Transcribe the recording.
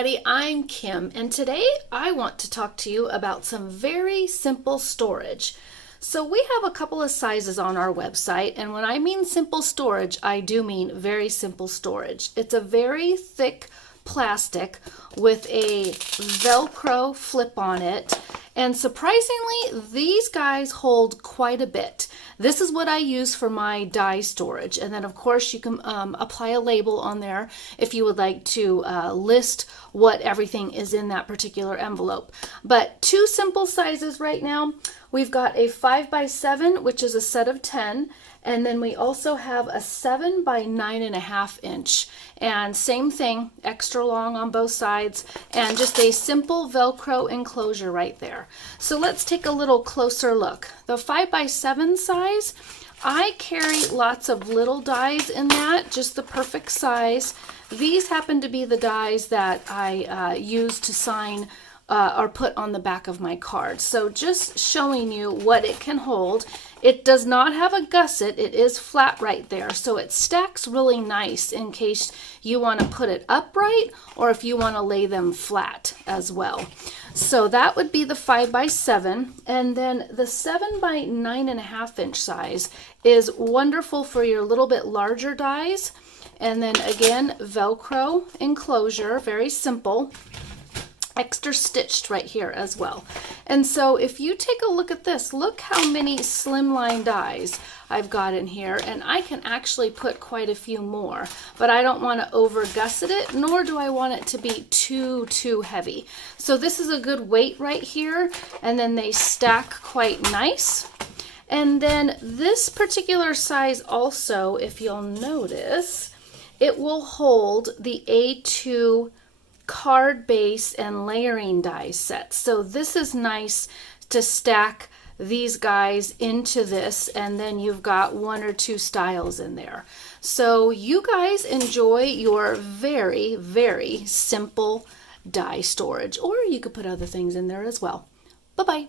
everybody, I'm Kim, and today I want to talk to you about some very simple storage. So we have a couple of sizes on our website, and when I mean simple storage, I do mean very simple storage. It's a very thick plastic with a velcro flip on it, and surprisingly these guys hold quite a bit. This is what I use for my die storage, and then of course you can apply a label on there if you would like to list what everything is in that particular envelope. But two simple sizes right now. We've got a 5x7, which is a set of 10, and then we also have a 7 by 9.5 inch, and same thing, extra long on both sides, and just a simple Velcro enclosure right there. So let's take a little closer look. The 5x7 size, I carry lots of little dies in that, just the perfect size. These happen to be the dies that I use to sign or put on the back of my card. So just showing you what it can hold. It does not have a gusset, it is flat right there, so it stacks really nice in case you want to put it upright or if you want to lay them flat as well. So that would be the 5x7, and then the 7 by 9.5 inch size is wonderful for your little bit larger dies. And then again, Velcro enclosure, very simple. Extra stitched right here as well. And so if you take a look at this, look how many slimline dies I've got in here, and I can actually put quite a few more, but I don't want to over gusset it, nor do I want it to be too heavy. So this is a good weight right here, and then they stack quite nice. And then this particular size also, if you'll notice, it will hold the A2 card base and layering die set. So this is nice to stack these guys into this, and then you've got one or two styles in there. So you guys enjoy your very simple die storage, or you could put other things in there as well. Bye-bye.